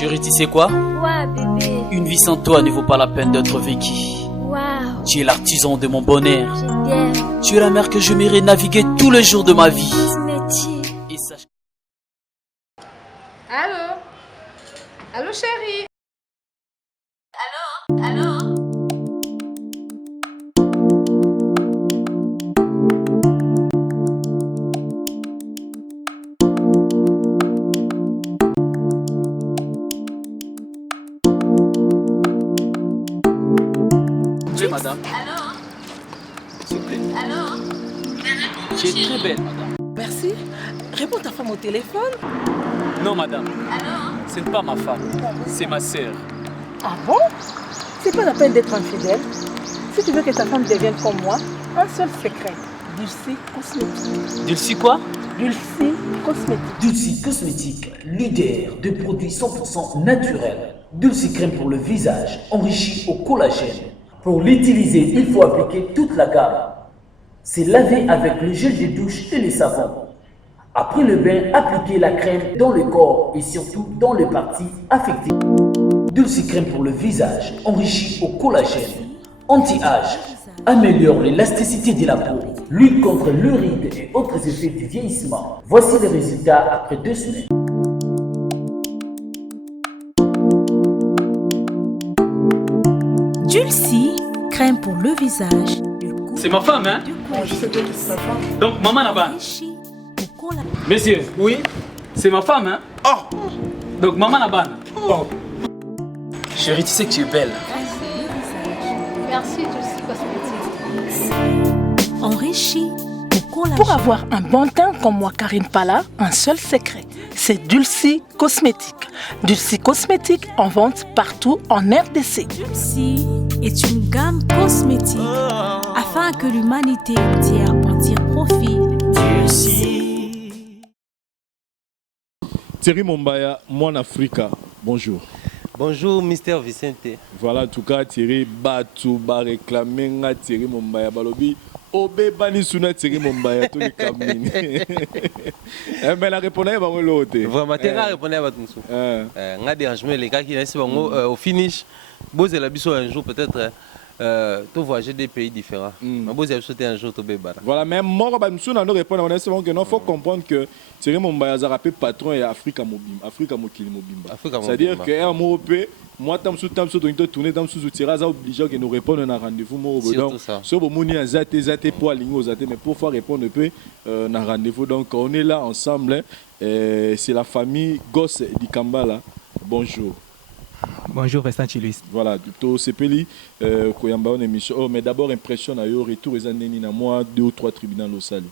Chérie, tu sais quoi? Ouais, bébé. Une vie sans toi ne vaut pas la peine d'être vécue. Waouh. Tu es l'artisan de mon bonheur. Je t'aime. Tu es la mer que je m'irai naviguer tous les jours de ma vie. Cosmétique. Et sache... Allô? Allô, chérie? Allô? S'il vous plaît, madame. S'il vous plaît. Tu es très belle, madame. Merci. Réponds ta femme au téléphone. Non, madame. Ce n'est pas ma femme. C'est ma sœur. Ah bon? C'est pas la peine d'être infidèle. Si tu veux que ta femme devienne comme moi, un seul secret. Dulcie Cosmétique. Dulcie quoi? Dulcie Cosmétique. Dulcie Cosmétique, leader de produits 100% naturels. Dulcie crème pour le visage, enrichi au collagène. Pour l'utiliser, il faut appliquer toute la gamme. C'est laver avec le gel de douche et le savon. Après le bain, appliquez la crème dans le corps et surtout dans les parties affectées. Dulcie crème pour le visage, enrichi au collagène. Anti-âge, améliore l'élasticité de la peau, lutte contre le ride et autres effets du vieillissement. Voici les résultats après 2 semaines. Dulcie, crème pour le visage. C'est ma femme, hein? Je sais que c'est ta femme. Donc, maman là-bas. Monsieur. Oui. C'est ma femme, hein? Oh. Donc, maman là-bas. Oh. Chérie, tu sais que tu es belle. Merci, Dulcie Cosmétique. Enrichi au collagène. Pour avoir un bon teint comme moi, Karine Pala, un seul secret. C'est Dulcie Cosmétique. Dulcie Cosmétique en vente partout en RDC. Dulcie est une gamme cosmétique afin que l'humanité entière en tire profit. Thierry Mombaya, Mon Africa, bonjour. Bonjour, Mister Vicente. Voilà, en tout cas, Thierry Batou, ba réclamer Thierry Mombaya, balobi. Obe bani suna Thierry Mombaya, tous les camins. Mais la réponse est l'autre. Vraiment, tu as répondu à votre monsieur. On a dérangé les gars qui naissent au finish. Vous avez l'habitude un jour peut-être. Tu voyager des pays différents. Mais vous avez sauté un jour au Bébar. Voilà, même moi, je ne réponds pas. Il faut comprendre que Thierry Mombaya a rappelé patron et Africa Mobimba. Africa Mokili Mobimba. C'est-à-dire que moi, moi, je suis tourné dans ce tirage obligé que nous répondons à un rendez-vous. Surtout ça. Si vous avez pour aligner, mais pour pouvoir répondre à un rendez-vous. Donc, on est là ensemble. C'est la famille Gosse Dikambala. Bonjour. Bonjour, Vincent Chiluis. Voilà, tout c'est peli Koyamba on émission. Oh, mais d'abord impression à yo retour les années na moi 2 ou 3 tribunaux au sali.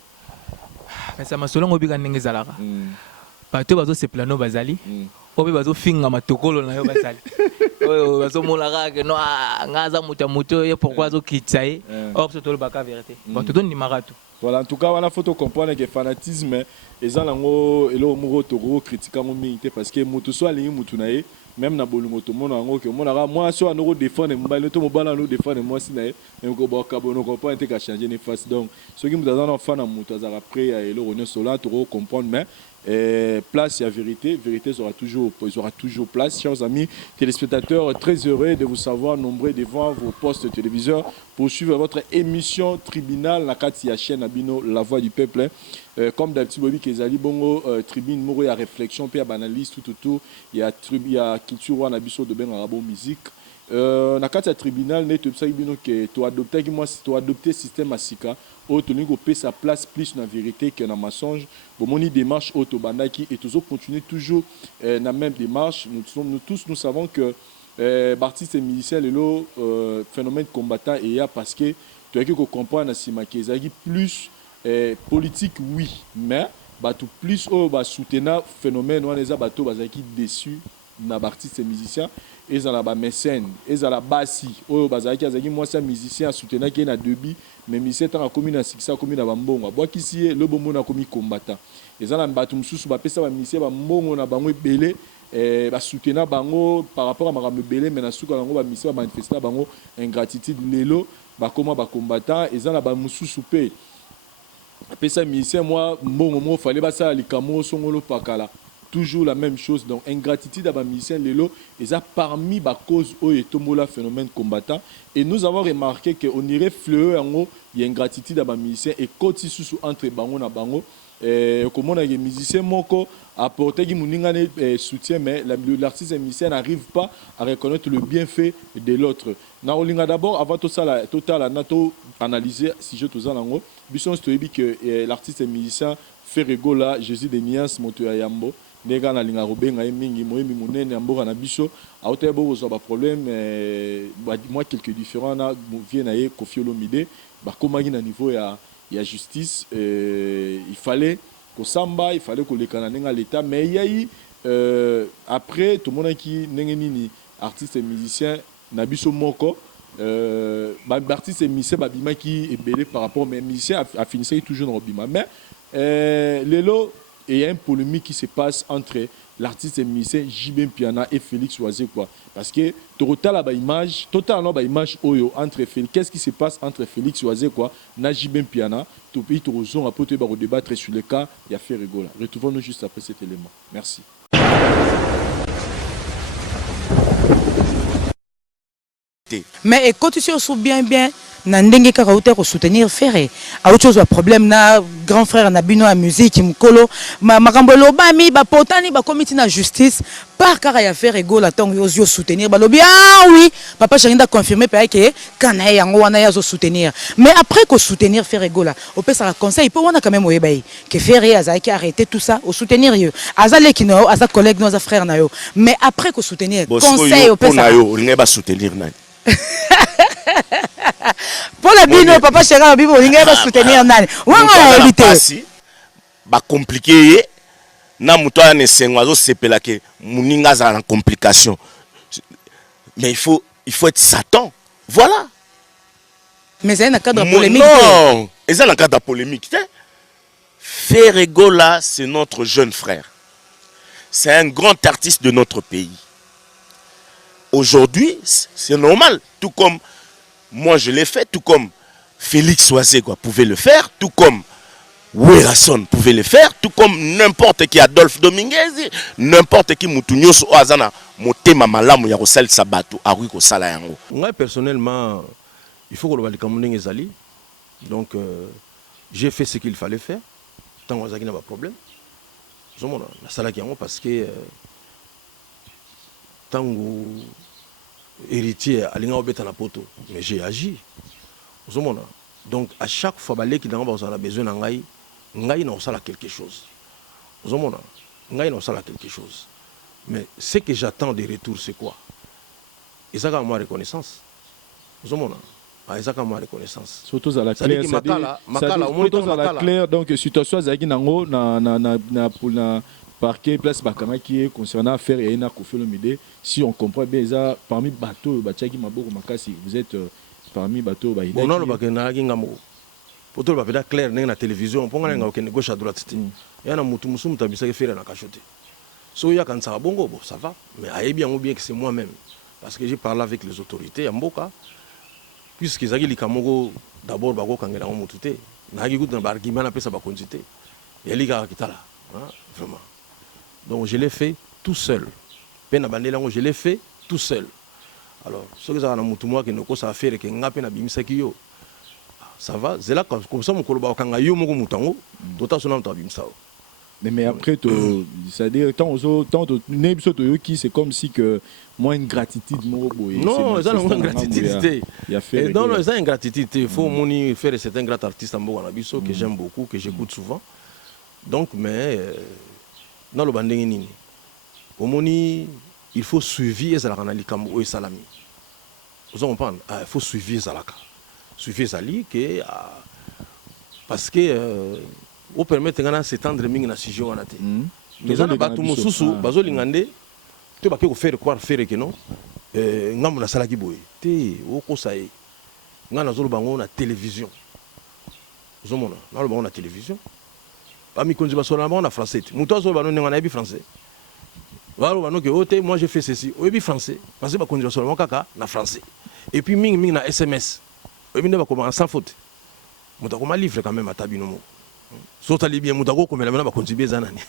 Mais ça m'a selon obiga ndenge zalaka. Bato bazo se plano bazali. Obi bazo finga matokolo na yo bazali. Oh bazo molaka que no ngaza muto ye pourquoi zo kitsaye. Or c'est tout le baka vérité. Bato don ni marato. Voilà, en tout cas, on faut comprendre que le fanatisme et ça lango et le muro toro critiquant mon milité parce que mutu soit ligne mutu nae même na bolungo to mona ngo que mona moi soit no défendre mobile to mobile no défendre moi si nae et ko boka bono ko pas que changer ne face donc ce qui nous dans enfant na mutu azara après et le rené sola toro comprendre mais place à vérité sera toujours place. Chers amis téléspectateurs, très heureux de vous savoir nombreux devant vos postes téléviseurs pour suivre votre émission tribunal la kati ya chaîne Abino La Voix du Peuple. Comme d'habitude Bobby Kezali bongo tribune moro ya réflexion puis ya analyse tout il y a culture na biso de ben arabo musique na kati ya tribunal net tout ça bino que tu adopter qui moi tu adopter système asika au tenu ko payer sa place plus na vérité que na mensonge bomoni démarche auto bandaki et toujours continuer toujours na même démarche nous tous nous savons que artistes et musiciens le phénomène combattant et ya parce que tu as que comprendre na simakezaki plus politique oui mais bato plus au ba soutenir phénomène on les a bato bazaki déçu na artistes et musiciens et za la ba mécène et za la basi au bazaki azaki moi ça musicien soutenir qui na débit mais musicien tant comme na succès comme na bambongo bois qui le bombo na comme combattant et za la bato mususu ba pesa ba musicien ba mbongo na bango belé ba soutenir bango par rapport à makambo belé mais na suka bango ba musicien ba manifester bango ingratitude lelo ba comment ba combattant et za la ba mususu pe pesa musicien moi mbongo mo fallait ba ça likamo songolo pakala toujours la même chose. Donc, ingratitude à musicien, lelo, et ça parmi les causes où il y a le phénomène combattant. Et nous avons remarqué qu'on irait fleurir en haut, il y a ingratitude à musicien et quand il sous entre bango na bango. Comme on a des musiciens moko apporter qui soutien, mais l'artiste et musicien n'arrive pas à reconnaître le bienfait de l'autre. Na d'abord avant tout ça la total nato analyser si je tout ça lango bison stoyebi que l'artiste et musicien fait rigola Jésus de Nias moto ya yambo nega na linga robenga mingi moyemi munene amboka na biso auteur bo zo ba problème moi quelques différents na vient na ye Koffi Olomide ba komaki na niveau ya justice il fallait que samba il fallait que les Canadiens l'état mais il y a eu après tout le monde qui nini artiste et musicien na biso moko artiste et musicien babima qui est belé par rapport mais musicien a fini toujours dans bima mais lelo il y a une polémique qui se passe entre l'artiste et musicien J.B. Piana et Félix Oisé quoi parce que total la image oyo entre Félix qu'est-ce qui se passe entre Félix Oisé quoi na J.B. Piana tout pays tout raison à peut débattre sur le cas il y a fait rigoler retrouvons-nous juste après cet élément merci. Mais quand tu sais bien nandenge kaka uta ko soutenir frère a autre chose problème na grand frère na bino à musique mukolo makambo lobami ba potani ba comité na justice par kaka ya faire ego la tong yo soutenir ba lobi ah oui papa Charinda confirmé pa que kana yango wana ya zo soutenir mais après ko soutenir faire ego la au peut ça conseil peut wana quand même oyebai que faire aza qui arrêter tout ça au soutenir yo azale kino aza collègue nos frères na yo mais après ko soutenir conseil au peut ça yo ngeba soutenir na pour la bino papa Chéra bibo linga ba soutenir nani wanga éviter ba compliqué na muto ya nesengo azo sepela ke muninga za en complication mais il faut être Satan voilà mais c'est un cadre polémique non c'est un cadre polémique Ferregola c'est notre jeune frère c'est un grand artiste de notre pays aujourd'hui c'est normal tout comme moi je l'ai fait, tout comme Félix Oisé pouvait le faire, tout comme Werrason pouvait le faire, tout comme n'importe qui Adolphe Dominguez, n'importe qui Moutounios Oazana, Motema Malamu Yarosal Sabato, Aruiko Salayango. Moi personnellement, il faut que le Cameroun Ezali. Donc j'ai fait ce qu'il fallait faire. Tant que n'a pas de problème. Je suis la salle qui parce que tant que héritier alinga obeta na poto mais j'ai agi ozomona donc à chaque fois balé qui dans a besoin na ngai na osala quelque chose ozomona ngai na osala quelque chose mais ce que j'attends de retour c'est quoi et ça comme moi reconnaissance ozomona et ça comme moi reconnaissance surtout à la claire clair donc situation zaki nango na pour na parquet place bakama qui est concernant affaire et na Koffi Olomide si on comprend bien ça parmi bateau bachaki maboko makasi vous êtes parmi bateau ba bon non le bakena ngamo poto ba peda clair na télévision ponga nga okene gauche à droite c'était ya na mutu musumu tabisa ke faire na kachote so ya kan ça bongo bon ça va mais aye bien ou bien que c'est moi-même parce que j'ai parlé avec les autorités ya mboka puisque zaki likamongo d'abord bako kangela mutute na ki kutu na argument na pesa ba quantité ya lika kitala vraiment. Donc je l'ai fait tout seul. Je l'ai fait tout seul. Alors, ce que ça a moi qui ne peut pas faire que ngape na bimisa kiyo. Ça va, c'est là comme ça mon koloba kanga yo moko mutango, tota sona mta bimisa. Mais après c'est-à-dire tant qui c'est comme si que moi une gratitude mo boye. Non, ça non gratitude. Non, ça une gratitude, il faut moni faire c'est un grand artiste en Boga na biso que j'aime beaucoup, que j'écoute souvent. Donc mais dans le banding nini omoni il faut suivre ezalaka na likambo esalami vous comprenez il faut suivre ezalaka suivre ezali que parce que au permettre ngana s'étendre mingi na sujet wana te mais ana bato mosusu bazolingande to bake ko faire croire faire que non ngamu na salaki boye te okosa ye ngana zolo bango na télévision vous comprenez na lo bango na télévision ami konzi basola na français muto azo bano nenga na bi français walo bano ke ote moi j'ai fait ceci oyebi français parce que bakonzi basola kaka na français et puis mingi na SMS oyebi ne ba comment sans faute muto ko ma livre quand même atabino mo so tali bien muto ko komela na bakonzi bezana ni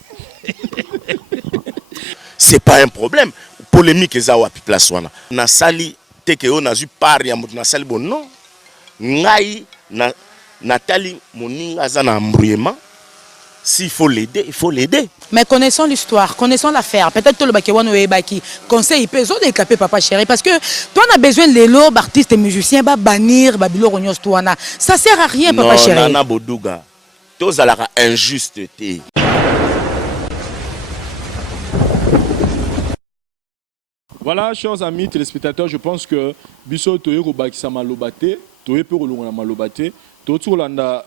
c'est pas un problème. Polémique eza wapi place wana. Na sali teke yo na zu par ya mutu na sali bon non. Ngai na Nathalie moninga za na embrouillement. S'il faut l'aider, il faut l'aider. Mais connaissons l'histoire, connaissons l'affaire. Peut-être que le Bakiwano et Baki conseil, il peut décaper papa chéri. Parce que toi, on a besoin de l'élo, artistes et musiciens, bannir, babilo, rognos, toi. Ça sert à rien, papa chéri. Non, Nana Bodouga. Tous à la injusteté. Voilà, chers amis téléspectateurs, je pense que Bisso Toyoko Bakisama Lobate, Toyepe Rolongana Malobate, Totu Rolanda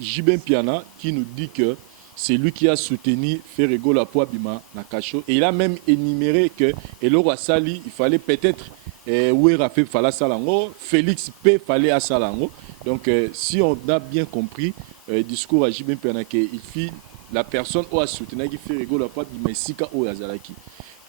Jibin Piana qui nous dit que c'est lui qui a soutenu Ferrego la Poabima Nakacho. Et il a même énuméré que Eloro Sali, il fallait peut-être Ouera fait Fala Salango, Félix P fallait à Salango. Donc si on a bien compris le discours à Jibin Piana, il fit la personne qui a soutenu Ferrego la Poabima Sika Oyazalaki.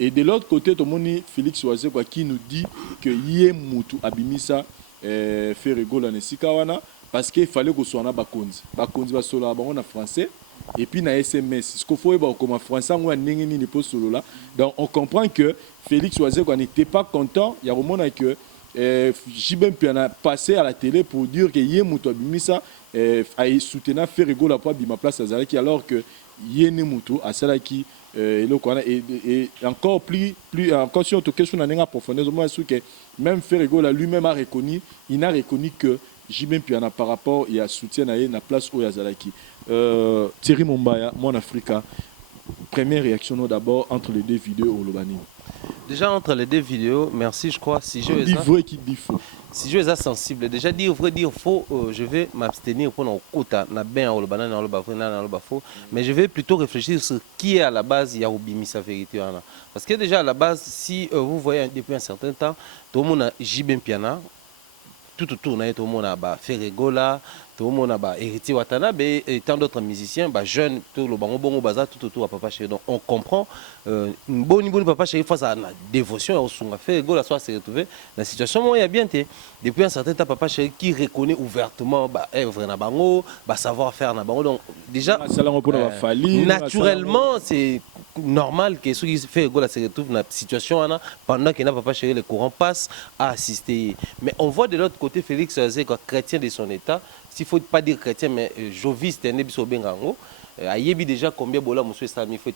Et de l'autre côté, Tomoni Félix Oazé qui nous dit que Yé Moutou Abimisa Ferrego la Nesikawana parce qu'il fallait que soit na Bakonzi. Bakonzi va solo en français et puis na SMS. Ce qu'il faut comme en français on a n'engeni pas solo là. Donc on comprend que Félix Oazé n'était pas content. Il y a au moment que Jibin Piana passé à la télé pour dire que Yé Moutou Abimisa a soutenu Ferrego la poids bima place à Zalaki alors que Yé Moutou a Salaki et encore encore sur autre question en profondeur que même Ferrego lui-même a reconnu, il n'a reconnu que Jibin Piana par rapport à soutien à la place où Yazalaki. Thierry Mombaya, Mon Africa, première réaction d'abord entre les deux vidéos au Lobani. Déjà entre les deux vidéos, merci, je crois. Si je dis vrai qui dit faux. Si je suis sensible, déjà dire vrai, dire faux, je vais m'abstenir pour nos quotas, na bien au Lobana, na Lobafo, na Lobafo, mais je vais plutôt réfléchir sur qui est à la base Yaroubimi sa vérité. Parce que déjà à la base, si vous voyez depuis un certain temps, tout le monde a Jibin Piana, tout autour, tout le monde a Ferregola, tout le monde a Héritier Watanabe et tant d'autres musiciens, jeunes, tout le bon bazar, tout autour à Papa Chéri. Donc on comprend, bon Papa Chéri face à la dévotion, on a Ferregola soit s'est retrouvé dans la situation où il y a bien été. Depuis un certain temps, Papa Chéri qui reconnaît ouvertement œuvre na bango, savoir-faire na bango. Donc déjà, naturellement, c'est normal que ceux qui Ferregola se retrouvent dans la situation pendant que Papa Chéri le courant passe à assister. Mais on voit de l'autre côté Félix Oazé, chrétien de son état. S'il ne faut pas dire chrétien, mais joviste, il y a déjà combien de monsieur Sami, il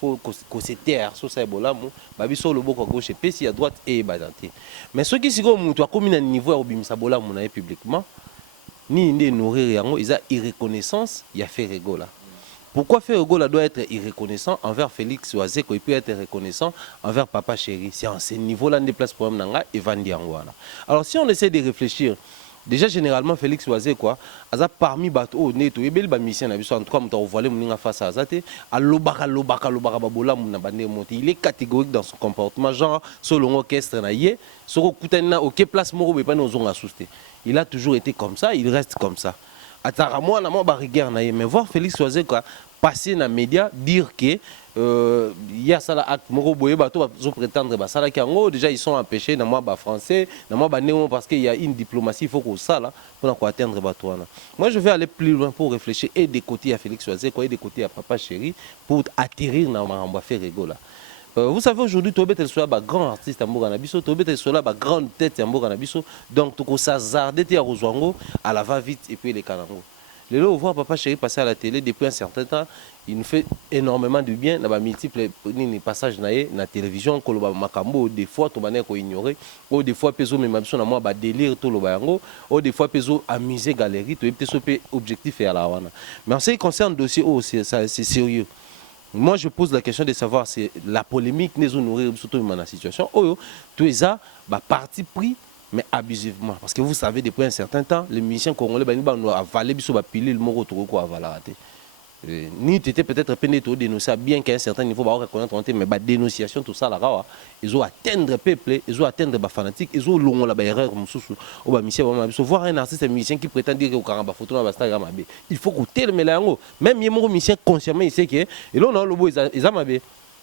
faut qu'on se terre sur ça, il faut le bord à gauche et puis à droite et badante. Mais ceux qui sont comme un niveau à Obimisa Bola publiquement, ni nourrir, ils ont irreconnaissance, il y a fait Ferregola. Pourquoi Ferregola doit être irreconnaissant envers Félix Oazé, qu'il peut être reconnaissant envers Papa Chéri? C'est à ce niveau-là qu'on déplace pour problème et Vandi Angwana. Alors si on essaie de réfléchir, déjà généralement Félix Oazé quoi, aza parmi bateau neto ebel ba mission na biso en tout cas muta voler muninga face à azate alobaka babola muna bande monter. Il est catégorique dans son comportement genre solo orchestre na yé soko kutana OK place moko be pas nozonga souste. Il a toujours été comme ça, il reste comme ça. Atara moi na mo ba rigueur na yé mais voir Félix Oazé quoi passer dans les médias dire que il y a ça là acte moko boye bato zo prétendre ba ça là déjà ils sont empêchés dans moi français dans moi néo parce qu'il y a une diplomatie il faut qu'on ça là pour atteindre bato là. Moi je vais aller plus loin pour réfléchir et des côtés à Félix Oazé quoi et des côtés à Papa Chéri pour atterrir dans ma Ferrego là. Vous savez aujourd'hui Tobet soit ba grand artiste en Mboka na biso Tobet soit ba grande tête en Mboka na biso donc to ko ça zarder à Rozwango à la va vite et puis les Kalango. Le lot, on voit Papa Chéri passer à la télé depuis un certain temps, il nous fait énormément de bien. Dans multiples passages dans la télévision, des fois, on va ignorer, ou des fois, on va délire, ou des fois, on amuser galerie, on objectif à la wana. Mais en ce qui concerne le dossier, c'est sérieux. Moi, je pose la question de savoir si la polémique nous nourrit surtout dans la situation. Tout ça, parti pris. Mais abusivement. Parce que vous savez, depuis un certain temps, les musiciens congolais ont avalé le pilier le mot quoi avaler. Ni tu étais peut-être pénétré dénoncer bien qu'à un certain niveau, reconnaître, mais la dénonciation, tout ça, ils ont atteindre le peuple, ils ont atteindre les fanatiques, ils ont l'ont la erreur, voir un artiste, un musicien qui prétend dire que photo il faut goûter le mélange. Même les musiciens consciemment, ils savent que, et là, on a le beau, ils ont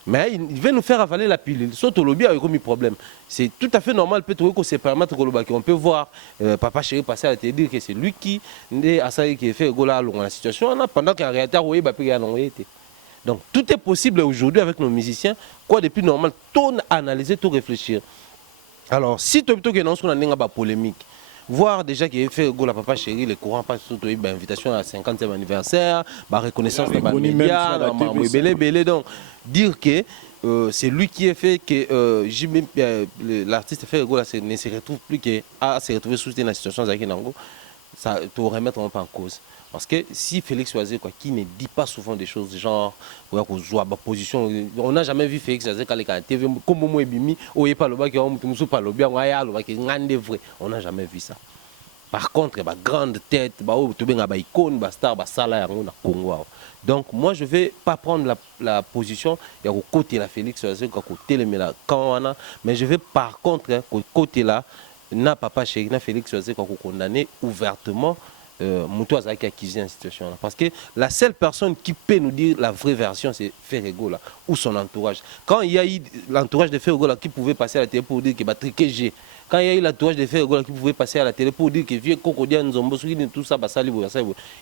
mais il veut nous faire avaler la pilule. Sauf que le a eu problème. C'est tout à fait normal, peut-être qu'on se permettre qu'on peut voir Papa Chéri passer à la télé dire que c'est lui qui a fait la situation pendant qu'en réalité, il a été. Donc tout est possible aujourd'hui avec nos musiciens. Quoi de plus normal, tout analyser, tout réfléchir. Alors si tu as pas polémique, voir déjà qu'il a fait la Papa Chéri, les courants passent surtout une invitation à 50e anniversaire, la reconnaissance de les médias, donc dire que c'est lui qui a fait que l'artiste fait ne se retrouve plus qu'à se retrouver sous une situation ça te remettre en cause. Parce que si Félix Oisé, qui ne dit pas souvent des choses genre position, on n'a jamais vu Félix Oisé quand il a TV comme moi et Bimi, on n'a jamais vu ça. Par contre, il y a grande tête, il y a icône, il y a star, il y a sala Congo. Donc moi je ne vais pas prendre la position il y a côté la Félix Oisé côté le mais je vais par contre côté là n'a Papa Chéri na Félix Oisé condamné ouvertement Moutou Azaki a accusé une situation là. Parce que la seule personne qui peut nous dire la vraie version, c'est Ferrego là, ou son entourage. Quand il y a eu l'entourage de Ferrego là qui pouvait passer à la télé pour dire qu'il va triquer G, quand il y a eu l'entourage de Ferrego là qui pouvait passer à la télé pour dire que vieux Cocodia Nzombo, tout ça,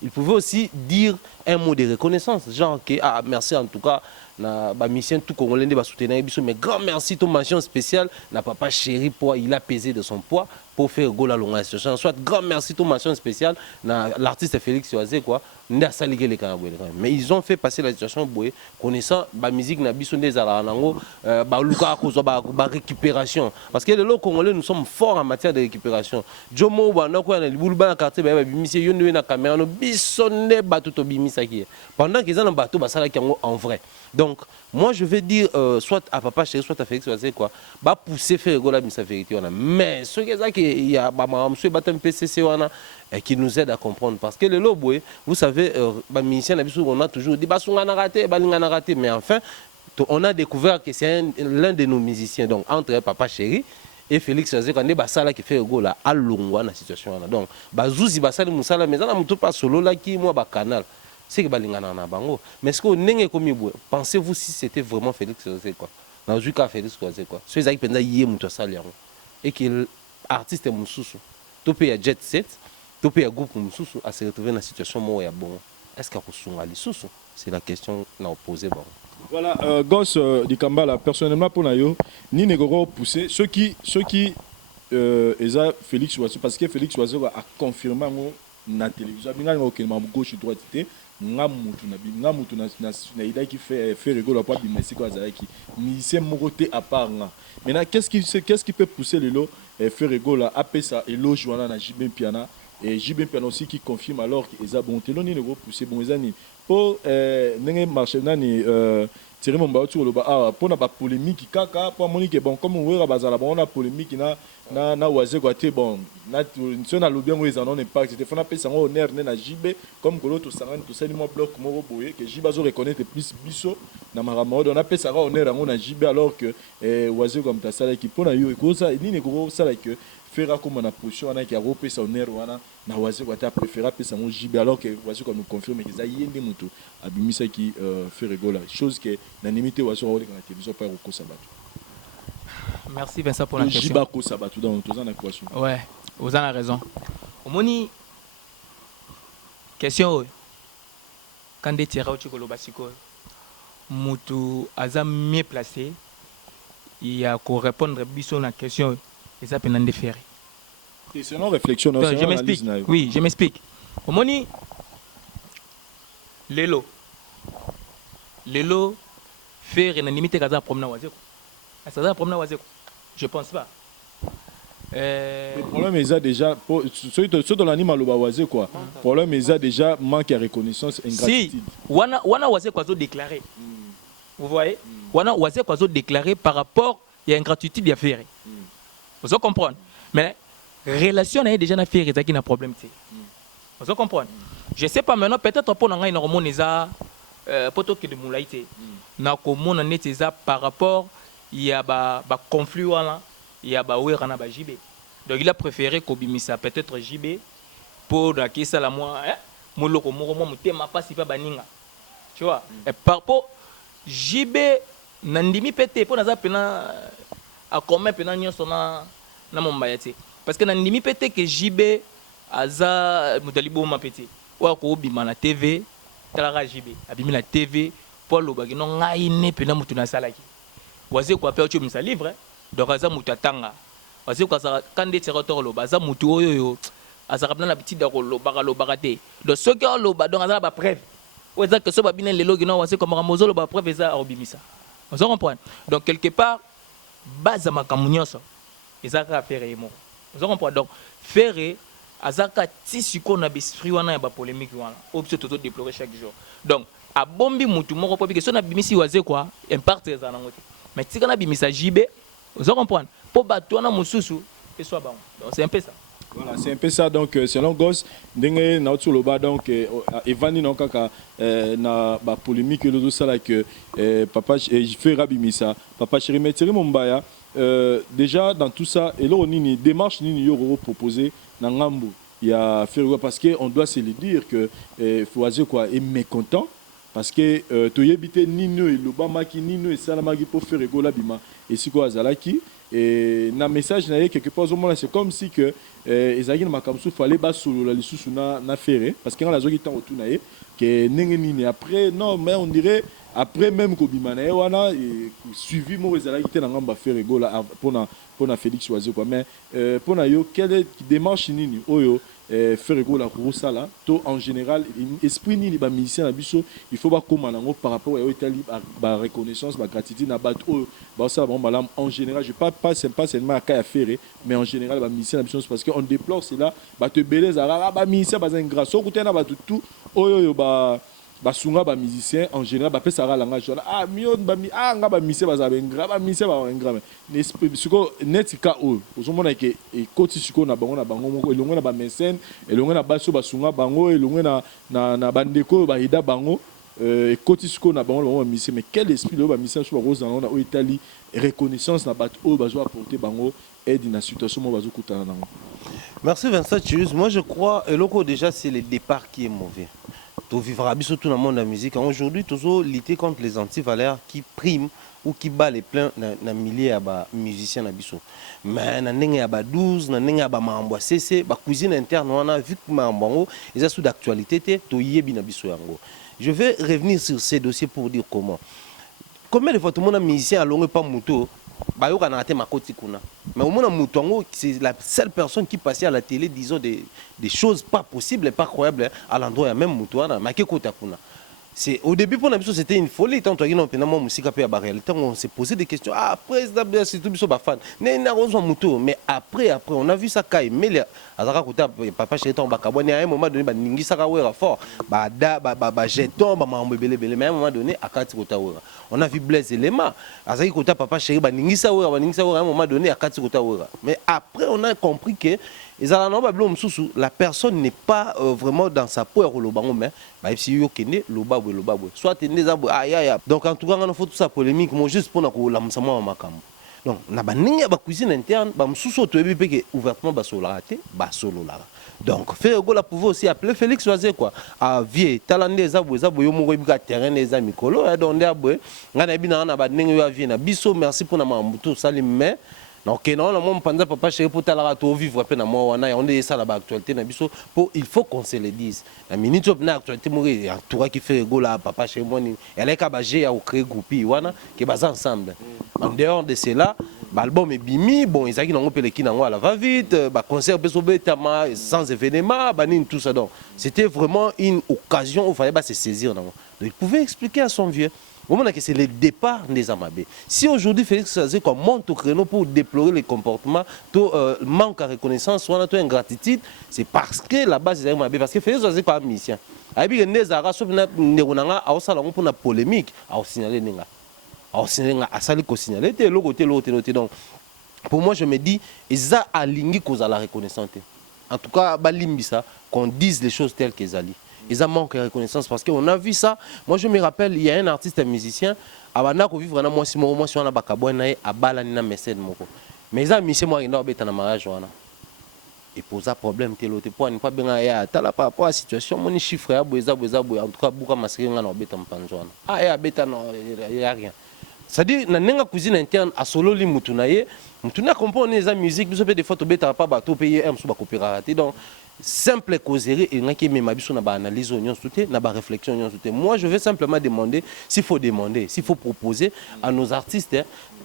il pouvait aussi dire un mot de reconnaissance, genre que ah merci en tout cas. Na mission tout congolais va soutenir mais grand merci ton mention spéciale n'a Papa Chéri pour il a pesé de son poids pour faire goal à longue situation soit grand merci ton mention spéciale na l'artiste Félix Oisé nda saliguer les Canaboué mais ils ont fait passer la situation boye connaissant ba musique na biso des alanango ba luka ko ba récupération parce que les congolais nous sommes forts en matière de récupération Jomo ba na ko na libuluba na quartier ba bimisi yonde na caméra no bisonne ba tout bimisa qui pendant qu'ils ont bateau ba sala qui en vrai. Donc, moi je vais dire, soit à Papa Chéri, soit à Félix Oisé, bah pousser faire la sa vérité. Mais ce qu'il y a, un PCC qui nous aide à comprendre. Parce que le lobby, vous savez, on a toujours dit, mais enfin, on a découvert que c'est l'un de nos musiciens. Donc, entre Papa Chéri et Félix Oisé, quand on a qui fait là, à Longwa, la situation. Donc, Zouzi Basali Moussala, mais on a pas solo là qui, moi, canal. C'est que mais est-ce que pensez-vous si c'était vraiment Félix Oisé quoi dans le cas Félix Oisé quoi ceux qui pensent y est et que l'artiste est mususu tout pays jet set tout pays groupe mususu à se retrouver dans la situation où bon est-ce qu'il y a susu c'est la question qu'on a posée bon. Voilà Gosse du Kambala personnellement pour nayo ni négoro pousser ceux qui Félix Oisé parce que Félix Oisé a confirmé na télévision binga ngoko ma gauche droite ngamutu na ida qui fait rigolo la poids bimesi ko azaki musicien moroté à part nga maintenant qu'est-ce qui peut pousser le lot faire rigolo après ça éloge wana na JB Piana et JB Piana aussi qui confirme alors que eza bon teloni ne go pousser bon ezani pour ndenge marché nani Thierry Momba autour le ba pour na ba polémique kaka pour monique bon comme on voit bazala bon on a polémique na Oisé quoi bon na so na lobby ngo ezana on impact c'était fona pesa ngo honneur na JB comme que l'autre sangane tout ça ni mo bloc mo boye que JB zo reconnaître plus biso na maramo on a pesa honneur ngo na JB alors que Oisé comme ta sala qui pour na yo ko ça ni ne ko sala que faire comme na position on a qui a repesa honneur wana na Oisé quoi ta préférer pesa ngo JB alors que Oisé comme nous confirme que ça yende mutu abimisa qui fait rigoler chose que na limité Oisé on la télévision pas ko ça bato. Merci Vincent pour la question. Ouais, vous avez raison. Au moni question quand des tireurs tu colo basiko mutu aza mieux placé il y a qu'on répondre biso na question et ça pendant de faire. C'est une réflexion non, je m'explique. Oui, je m'explique. Au moni lelo faire une limite kaza promener wazeko. Ça ça promener wazeko. Je pense pas. Le problème est déjà ceux dans l'animal le Oisé quoi. Le problème est déjà manque de reconnaissance ingratitude. Si wana Oisé quoi déclaré. Vous voyez? Wana Oisé quoi déclaré par rapport il y a ingratitude à faire. Vous comprenez? Mais relation est déjà na faire ça qui n'a problème tu. Vous comprenez? Je sais pas maintenant peut-être pour nga ina remoneza poto que de moulaité. Na ko mona neteza par rapport il y a ba conflit là il y a ba ouera ba JB donc il a préféré kobimisa peut-être JB pour na kisa la moi moloko moko mo mutema pasi pa baninga tu vois et par rapport JB nandimi pété pour naza pena a combien pena nyonso na mombayati parce que nandimi pété que JB aza mutalibo ma pété wa ko bima na TV tala JB abimi la TV Paul lobaki non ngai ne pena mutu na salaki waze kwa pe ocho misa livre donc aza mutu atanga waze kwa sa kande territoire loba aza mutu oyo azaka na petit dako lobaka te donc ce que loba donc aza ba preuve waza que so ba bina lelo gino waze comme mozo loba preuve za obimisa on se comprend donc quelque part base makambo nyonso ezaka faire emo on se comprend donc faire azaka tisiko na besprit wana ya ba polémique wana obso toto déplorer chaque jour donc a bombi mutu moko po bike so na bimisi waze quoi impact za nango te mais tika na bimisa jibe on se comprend po bato wana mususu et soit bon donc c'est un peu ça. Voilà, c'est un peu ça. Donc, selon Goss, ndenge na otu loba donc evani non kaka na ba polémique le ça là que papa fait rabimisa papa chéri metiri mombaya déjà dans tout ça et là on nini démarche nini yo proposer na ngambo il y a faire parce que on doit se le dire que Foazé quoi est mécontent parce que to yebite nino et lobama ki nino et salamaki pour faire rigola bima et si quoi azalaki et na message na quelque part au moins c'est comme si que ezaki na makamsu fallait ba solo la lisusu na faire parce que dans la zone qui tant autour na que nini après non mais on dirait après même ko bima na wana suivi mo ezalaki te na ngamba faire rigola pour na Félix Oiseau quoi mais pour na yo quelle démarche nini oyo faire rigola pour ça là to en général esprit nini ba musicien na biso il faut ba comment nango par rapport à Italie ba reconnaissance ba gratitude na ba ba ça bon malam en général je pas seulement à faire mais en général ba musicien na biso parce que on déplore c'est là ba te beleza ba musicien ba un grâce au côté na ba tout oyo ba basunga ba musicien en général ba pesa la langage ah mion ba mi ah nga ba musicien ba za bengra ba musicien ba bengra mais siko netika o ozomona ke e koti siko na bango moko elongo na ba mécène elongo na baso basunga bango elongo na bandeko ba ida bango e koti siko na bango musicien mais quel esprit le ba musicien so ba rose dans na Italie reconnaissance na bat o bazo apporter bango aide na situation mo bazo kutana nango. Merci Vincent Chirus. Moi je crois loko déjà c'est le départ qui est mauvais. Tu vivras surtout dans le monde de la musique. Aujourd'hui, tu dois lutter contre les antivaleurs qui priment ou qui battent les pleins dans milliers de musiciens. Mais dans les 12, dans les CC, la cuisine interne, on a vu que les sous d'actualité, je vais revenir sur ces dossiers pour dire comment. Combien de fois tout le monde a musicien à l'on pas moto? Mais au moins, c'est la seule personne qui passait à la télé, disons, des choses pas possibles et pas croyables à l'endroit, il y a même Moutouana, mais au début, pour nous, c'était une folie. Tant qu'on on s'est posé des questions. Ah, après, c'est tout ça, fan. Mais après, on a vu ça quand il papa chez ton bakabone à un moment donné, ningi ça fort. Jeton, mais à un moment donné, on a vu Blaise Elema. Azaki kota papa chéri, ningi ça à un moment donné, à mais après, on a compris que la personne n'est pas vraiment dans sa peau soit donc en tout cas on faut tout ça polémique moi juste pour la donc na baninga ba cuisine interne ba msusu to ebi peke ouvertement ba solarate ba solo là donc faire go la pouvoir aussi appeler Félix Oiseau quoi a vie talande za boyo mo ko terrain les amis mikolo donc ndabwe ngana bina na ba ninga yo vie na biso merci pour na mambuto salim mais donc non mon panda papa chéri pour talara to vivre pe na moi wana on est ça la actualité na biso pour il faut qu'on se le dise la minute na actualité mourir entouré qui fait go là papa chéri moi elle est kabagé à créer groupe wana qui bas ensemble en dehors de cela l'album est bimi bon ils aki nango peleki nango à la va vite ba concert beso betama sans événement banine tout ça donc c'était vraiment une occasion où fallait pas se saisir nango donc il pouvait expliquer à son vieux au moment que c'est le départ des Amabé. Si aujourd'hui Félix Oiseau monte au créneau pour déplorer les comportements, tout manque à reconnaissance, soit une ingratitude, c'est parce que la base des Amabé, parce que Félix Oiseau n'est pas un musicien. Il y a des arras sur une polémique à signaler. À signaler, donc pour moi je me dis, ils ont aligné cause à la reconnaissance. En tout cas, qu'on dise les choses telles qu'elles allient. Ils ont manqué de reconnaissance parce qu'on a vu ça. Moi, je me rappelle, il y a un artiste, un musicien, avant qu'on vive vraiment si moi sur la bakabouana à balanina mécène moko. Mais ils ont mis moi dans le mariage et pose un problème tel autre point pas bien à tala par rapport à la situation mon chiffre à boza en tout cas beaucoup masquer dans le béton panjouana. Ah ya beta non il y a rien. C'est-à-dire na nenga cuisine interne à solo li mutunaye mutuna comprendre les musique nous fait des photos beta pas bateau payer un sous ba coopérative donc simple causerie et ngaki même abiso na ba analyse union souté na ba réflexion union souté. Moi je vais simplement demander s'il faut proposer à nos artistes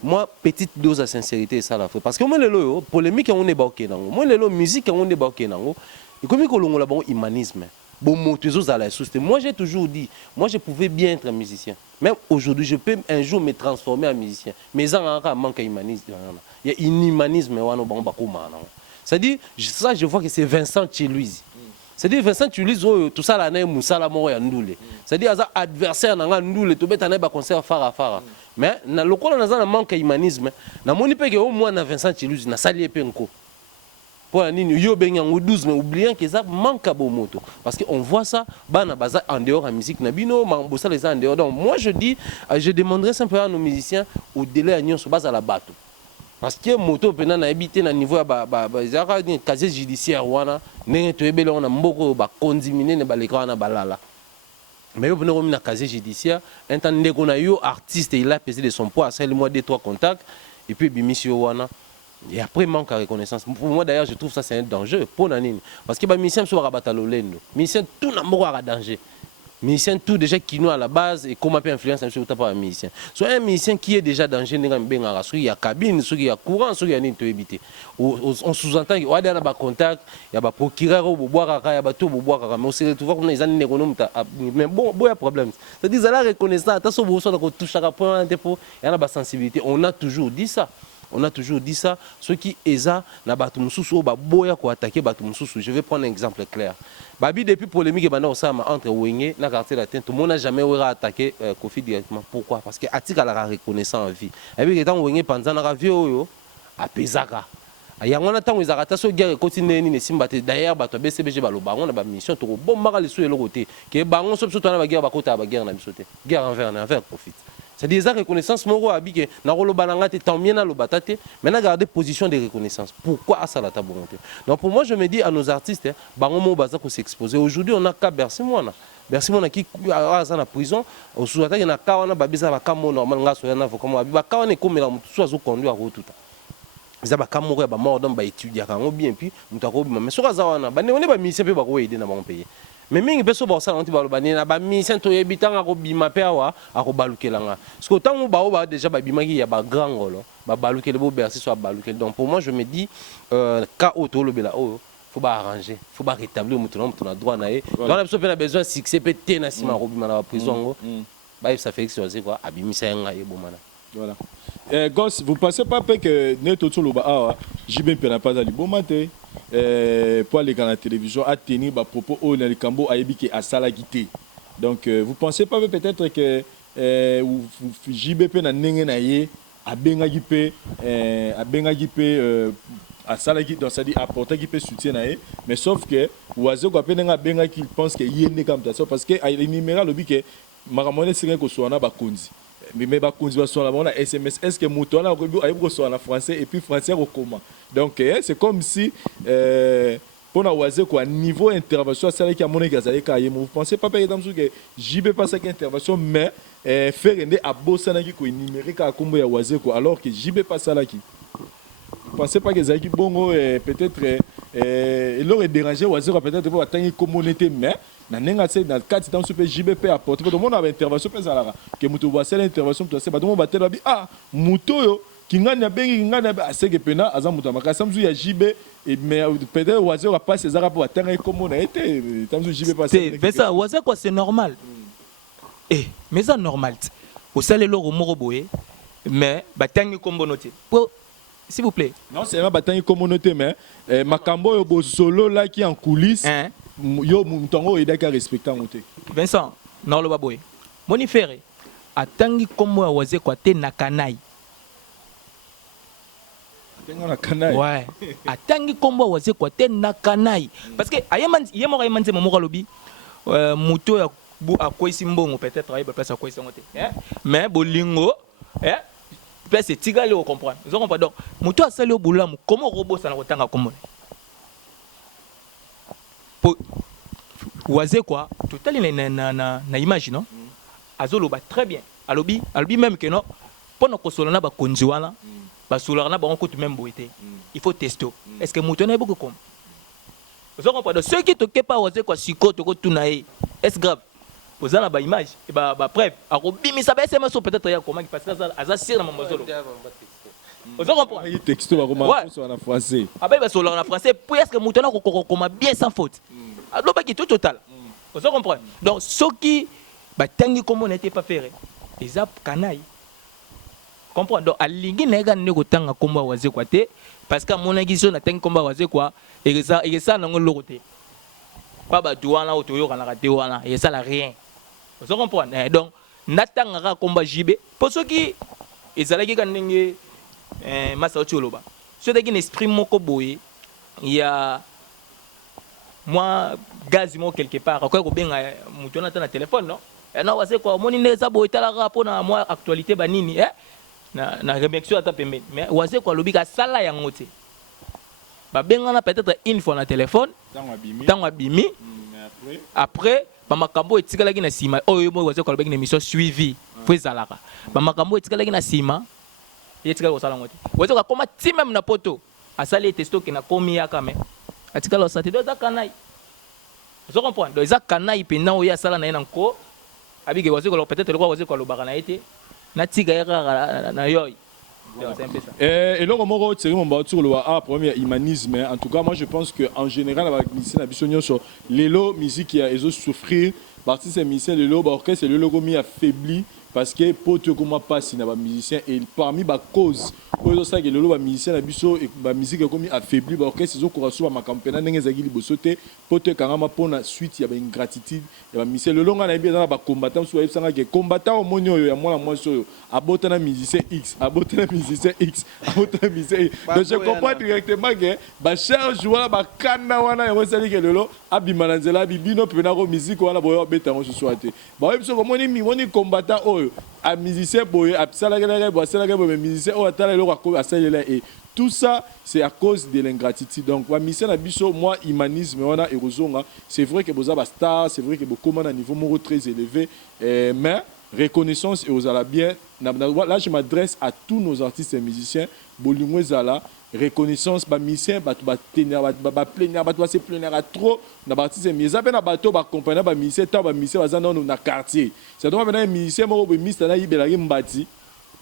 moi petite dose de sincérité ça la fait parce que moi le lo polémique on est ba OK nango. Moi le lo musique on est ba OK nango. Et comme ko longola bon humanisme. Bon motos à la société. Moi j'ai toujours dit moi je pouvais bien être un musicien. Même aujourd'hui je peux un jour me transformer en musicien. Mais ça manque humanisme. Il y a un humanisme wana ba ko mana. C'est-à-dire, ça je vois que c'est Vincent Tchelouizi. C'est-à-dire, Vincent Tchelouizi, tout ça, là, Moussa la mort Ndoule. C'est-à-dire, il y a adversaire dans Ndoule, tout le temps, concert Fara. Mais, dans le cas, on a un manque d'humanisme. Dans mon pays, au moins, Vincent Tchelouizi, na sali penko. Pour la ligne, yo ben yang 12, mais oubliant que ça manque à beau moto. Parce qu'on voit ça, bana baza en dehors de la musique, nabino, mambosa les en dehors. Donc, moi, je dis, je demanderais simplement à nos musiciens, au délai à Nyon, sur base à la bateau. Parce que moto pena na habité na niveau ya casier judiciaire wana ndenge toyebele on a mboko ba condamné ne ba leka wana balala mais yo pena ko na casier judiciaire entendre ko na yo artiste il a pesé de son poids c'est le mois 2-3 contacts et puis bimisio wana et après manque de reconnaissance. Pour moi d'ailleurs je trouve ça c'est un danger pour nanine parce que ba musicien so rabata lolendo musicien tout na mboko a danger. Musicien tout déjà qui nous à la base et comment peut influencer sur un musicien. Soit un musicien qui est déjà danger il y a cabine, il y a courant, il y a une éviter. On sous-entend qu'il y a des contacts, il y a des procureurs, il y a des tout boire mais aussi tu vois qu'on est des économes mais bon il y a problème. C'est-à-dire la reconnaissance, attention vous ça touche à point dépôt, il y a des sensibilité. On a toujours dit ça. Ceux qui eza na batu mususu ba boya ko attaquer batu mususu. Je vais prendre un exemple clair. Babi depuis polémique bana osama entre Wenge na quartier latin tout le monde n'a jamais attaqué Kofi directement. Pourquoi? Parce que atika la reconnaissance en vie. Et puis quand Wenge panza na vie oyo apezaka. Yango na tango ezakata so guerre continue ni simba te d'ailleurs bato BCBG baloba on a ba mission to bomba le sou le côté que bango so so na ba guerre ba kota ba guerre na bisote. Guerre envers Kofi. C'est-à-dire que la reconnaissance, moro habike, na rolo banangate tant bien na lo batate, mais na garder position de reconnaissance. Pourquoi ça la ta volonté? Donc pour moi je me dis à nos artistes, bango mo baza ko s'exposer. Aujourd'hui on a ka Bercy Mona qui a en prison, au sous-attaque na ka wana babisa ba kamo normal nga so yana comme ba ka wana ko mela mutu so conduire à tout. Za ba kamo ba mort donc ba étudier kango bien puis mutu ko mais so za wana ba ne on ba mission pe ba ko aider na ba pays. Mais mingi peso ba ça anti balo banina ba mission to yebitanga ko bima pe awa ako balukelanga parce que tant ba ba déjà ba bima ki ya ba grand ngolo ba balukele bo Bercy soit balukele. Donc pour moi je me dis ka auto lo bela oh faut pas arranger, faut pas rétablir mutu na droit na e dans la personne a besoin succès peut na sima ko bima na prison ba ça fait exposer quoi abimisa nga e bomana. Voilà. Gosse, vous pensez pas que Neto Tsoloba awa JB n'a pas d'aller bon matin pour aller dans la télévision à tenir des propos au Nalikambo à Ebike à Salagité. Donc vous pensez pas peut-être que JB peut n'engager à Bengagipe à Salagité donc ça dit apporter qui peut soutien mais sauf que oiseau quoi penanga benga qui pense que yende comme ça parce que il numéro le bique maramone c'est que soit na bakonzi mais bakonzi ba soit la SMS est-ce que moto là ko soit en français et puis français au comment donc c'est comme si pour na oiseau quoi niveau intervention ça qui a mon gazali kaye vous pensez pas par exemple que JB pas cette intervention mais faire ende à bossana qui ko numérique à combo ya oiseau quoi alors que JB pas ça là qui vous pensez pas que Zaki Bongo peut-être il aurait dérangé oiseau peut-être pour atteindre une communauté mais dans le cadre de ce JBP apporte tout le monde a une intervention que mutu voit cette intervention tout ça tout le monde va dire ah muto yo kinganya bengi kinganya assez que pena azam mutu makasa mzu ya JB et mais peut-être oiseau va pas ces arabes pour atteindre une communauté tant que JB passe c'est ça oiseau quoi c'est normal mais ça normal au salé lo moro boye mais batangi communauté s'il vous plaît. Non, c'est pas bataille communauté, mais Makambo yo solo là qui en coulisses. Yo mutongo il doit respecter monter. Vincent, non le baboy. Monifere atangi kombo ya waze kwa te nakanai. Atangi nakanai. Ouais. Atangi kombo ya waze kwa te nakanai. Parce que yemo remanze momo lobi muto ya akwesi mbongo peut-être ayi ba place akwesi ngote. Mais bolingo c'est tigalé au comprendre. Ils ont pas donc muto asali au boulamu comment robot ça na kotanga kombo. Oisé quoi total na image non azoloba très bien alobi même que non pendant que solana ba konzi wana ba solana ba on coûte même boité il faut tester est-ce que muto na beaucoup comme Vous comprenez? Ceux qui ne pas osé quoi siko to tunae. Est-ce grave? Vous avez une image et bah bref, à Robimi ça va SMS peut-être ya comment parce que ça a sir dans mon mazolo. Vous comprenez? Il texto va commencer sur en français. Ah ben sur en français pour est-ce que moutona ko bien sans faute. Alors ba qui tout total. Vous comprenez? Donc ceux qui ba tangi comme on n'était pas fait. Les ap canaille. Comprendre donc alingi nega nego tanga komba waze kwa te parce que mon agiso na tanga komba waze kwa et ça na ngolo côté pas ba douana otoyo kana kate wana et ça la rien vous comprenez donc natanga ka komba jibe pour ceux qui ezalaki kanenge masa otoloba ceux qui n'exprime moko boye il y a moi gaz mo quelque part quoi ko benga mutu na tana téléphone non et non waze kwa moni neza boye tala rapport na moi actualité banini na réaction ata pembe mais waze kwa lobika sala yango te ba bengana peut-être une fois na téléphone tango abimi après ba makambo etikalaki na sima oyo mo waze kwa lobika na émission suivi po ezalaka ba makambo etikalaki na sima etikala ko sala ngote waze kwa koma ti même na poto asali testo ke na komi ya kame atikala ko sati do za kanai vous comprenez do za kanai pe na oyo asala na nko abige waze kwa peut-être le waze kwa lobaka na ete et là, on premier humanisme. En tout cas, moi je pense qu'en général, avec les sur les lots musique qui a souffrir, partie ces musiciens, les lots, orchestre, le logo mis affaibli parce que pour te comment passe il y a des musiciens et parmi les causes pour ça que le logo musicien la biso et la musique est comme affaibli orchestre ils ont couru sur ma campagne n'engagé les bosoté pour te quand pour la suite il y a une gratitude il y a musicien le long on a bien dans la combattant sur ça que combattant au monio il y a moi sur aboter un musicien X aboter un musicien X aboter un musicien donc je comprends directement que ba cher joueur ba kana wana et ça dit que le lo abimananzela bibino pena ko musique wana boyo beta on se soit ba oui parce que moni combattant à musicien boy à salagere boy salagere boy musicien oh attends le à celle et tout ça c'est à cause de l'ingratitude donc wa musicien na biso moi humanisme wana erozonga c'est vrai que boza ba star c'est vrai que beaucoup à niveau moro très élevé mais reconnaissance et aux ala bien là je m'adresse à tous nos artistes et musiciens bolingo zala reconnaissance ba musicien ba tenir ba plaindre ba se plaindre à trop na artiste mais ça na bato ba accompagner ba musicien ta ba musicien ba zana na quartier c'est donc maintenant musicien mo be mista na yibela mbati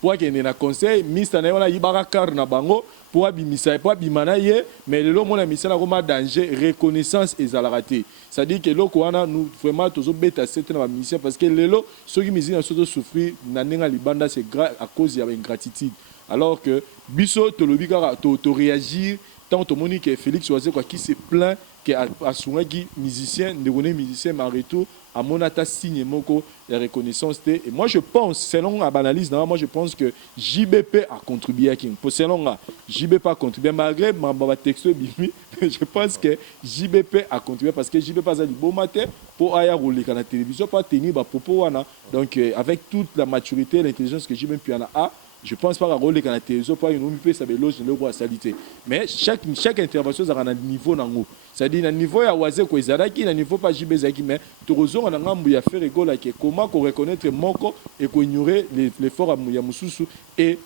pour que na conseil mista na wana yibaka car na bango pour abimisa pour abimana ye mais le lo mona musicien na ko ma danger reconnaissance et zalaraté c'est à dire que loko wana nous vraiment tozo beta certains ba musicien parce que lelo ceux qui musicien sont souffrir na nenga libanda c'est à cause de l'ingratitude alors que biso tolobi kaka to réagir tant to monique Félix Oise quoi qui se plaint que à souvent qui musicien ne connaît musicien mais en retour à mon ata signe moko la reconnaissance et moi je pense selon la analyse moi je pense que JBP a contribué à King pour selon JBP a contribué malgré ma texte bimi je pense que JBP a contribué parce que JBP a dit bon matin pour aya rouler à la télévision pas tenir ba propos wana donc avec toute la maturité l'intelligence que JBP a je pense pas à rôle quand la télévision pas une peut ça beloge le roi salité mais chaque intervention ça a un niveau nango c'est-à-dire un niveau ya waze ko ezalaki na niveau pas jibezaki mais torozo na ngambu ya faire rigola que comment qu'on reconnaître moko et qu'on ignorer l'effort ya mususu et